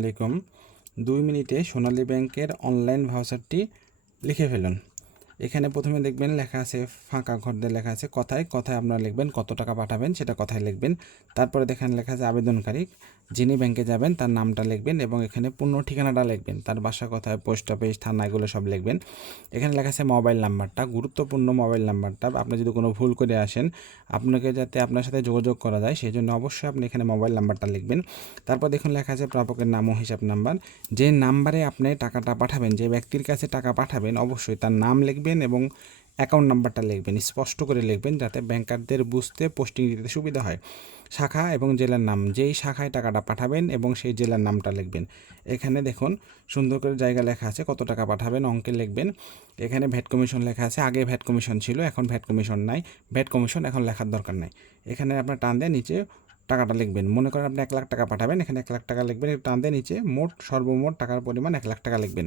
আলাইকুম। দুই মিনিটে সোনালী ব্যাংকের অনলাইন ভাউচারটি লিখে ফেলুন। এখানে প্রথমে দেখবেন লেখা আছে, ফাঁকা ঘর দিয়ে লেখা আছে, কথায় কথায় আপনারা লিখবেন কত টাকা পাঠাবেন সেটা কথায় লিখবেন। তারপরে দেখেন লেখা আছে আবেদনকারী, যিনি ব্যাংকে যাবেন তার নামটা লিখবেন এবং এখানে পূর্ণ ঠিকানাটা লিখবেন, তার বাসা কথায় পোস্ট অফিস থানা, এগুলো সব লিখবেন। এখানে লেখা আছে মোবাইল নাম্বারটা গুরুত্বপূর্ণ মোবাইল নাম্বারটা আপনি যদি কোনো ভুল করে আসেন, আপনাকে যাতে আপনার সাথে যোগাযোগ করা যায় সেই জন্য অবশ্যই আপনি এখানে মোবাইল নাম্বারটা লিখবেন। তারপর দেখুন লেখা আছে প্রাপকের নাম ও হিসাব নাম্বার যে নাম্বারে আপনি টাকাটা পাঠাবেন, যে ব্যক্তির কাছে টাকা পাঠাবেন, অবশ্যই তার নাম লিখবেন এবং অ্যাকাউন্ট নাম্বারটা লিখবেন, স্পষ্ট করে লিখবেন যাতে ব্যাংকারদের বুঝতে পোস্টিং দিতে সুবিধা হয়। শাখা এবং জেলার নাম, যেই শাখায় টাকাটা পাঠাবেন এবং সেই জেলার নামটা লিখবেন। এখানে দেখুন, সুন্দর করে জায়গা লেখা আছে, কত টাকা পাঠাবেন অঙ্কে লিখবেন। এখানে ভ্যাট কমিশন লেখা আছে, আগে ভ্যাট কমিশন ছিল, এখন ভ্যাট কমিশন নাই। ভ্যাট কমিশন এখন লেখার দরকার নাই। এখানে আপনার টান দিয়ে নিচে টাকাটা লিখবেন। মনে করেন আপনি এক লাখ টাকা পাঠাবেন, এখানে এক লাখ টাকা লিখবেন টান দিয়ে নিচে মোট, সর্বমোট টাকার পরিমাণ এক লাখ টাকা লিখবেন।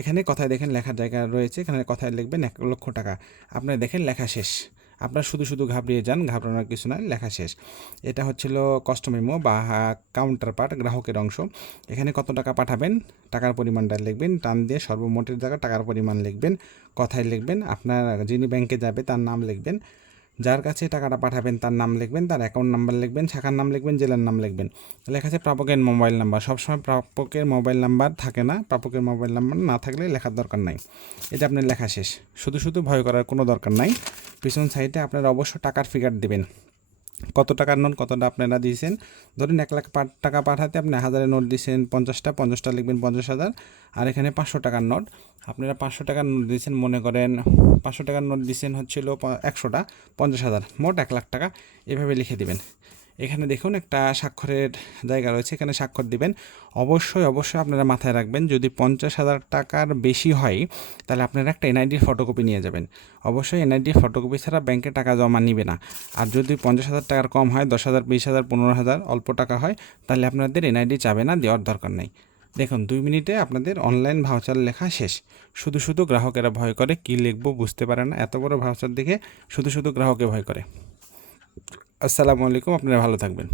এখানে কথায় দেখেন লেখার জায়গা রয়েছে, এখানে কথায় লিখবেন এক লক্ষ টাকা। আপনার দেখেন লেখা শেষ। আপনার শুধু শুধু ঘাবড়িয়ে যান, ঘাবড়ানোর কিছু নয় লেখা শেষ। এটা হচ্ছিল কস্টমেমো বা কাউন্টার পার্ট গ্রাহকের অংশ। এখানে কত টাকা পাঠাবেন, টাকার পরিমাণটা লিখবেন, টান দিয়ে সর্বমোটের জায়গা টাকার পরিমাণ লিখবেন, কথায় লিখবেন। আপনার যিনি ব্যাংকে যাবে তার নাম লিখবেন। যার কাছে টাকাটা পাঠাবেন তার নাম লিখবেন, তার অ্যাকাউন্ট নাম্বার লিখবেন, শাখার নাম লিখবেন, জেলার নাম লিখবেন। লেখা আছে প্রাপকের মোবাইল নাম্বার সবসময় প্রাপকের মোবাইল নাম্বার থাকে না, প্রাপকের মোবাইল নাম্বার না থাকলে লেখার দরকার নাই। এটা আপনার লেখা শেষ। শুধু শুধু ভয় করার কোনো দরকার নাই। পিছন সাইডে আপনারা অবশ্য টাকার ফিগার দেবেন। কত টাকার নোট, কতটা আপনারা দিয়েছেন? ধরুন এক লাখ টাকা পাঠাতে আপনি হাজারের নোট দিয়েছেন পঞ্চাশটা পঞ্চাশটা লিখবেন পঞ্চাশ হাজার, আর এখানে পাঁচশো টাকার নোট। আপনারা পাঁচশো টাকার নোট দিয়েছেন, মনে করেন পাঁচশো টাকার নোট দিয়েছেন হচ্ছিল একশোটা, পঞ্চাশ হাজার, মোট এক লাখ টাকা। এভাবে লিখে দিবেন। এখানে দেখুন একটা স্বাক্ষরের জায়গা রয়েছে, এখানে স্বাক্ষর দিবেন। অবশ্যই অবশ্যই আপনারা মাথায় রাখবেন, যদি পঞ্চাশ হাজার টাকার বেশি হয়, তাহলে আপনারা একটা এনআইডির ফটোকপি নিয়ে যাবেন। অবশ্যই এনআইডির ফটোকপি ছাড়া ব্যাংকে টাকা জমা নিবে না। আর যদি পঞ্চাশ হাজার টাকার কম হয়, দশ হাজার, বিশ হাজার, পনেরো হাজার অল্প টাকা হয়, তাহলে আপনাদের এনআইডি চাবে না, দেওয়ার দরকার নেই। দেখুন, দুই মিনিটে আপনাদের অনলাইন ভাউচার লেখা শেষ। শুধু শুধু গ্রাহকেরা ভয় করে, কী লিখব বুঝতে পারে না, এত বড় ভাউচার দেখে শুধু শুধু গ্রাহকে ভয় করে। আসসালামু আলাইকুম আপনারা ভালো থাকবেন।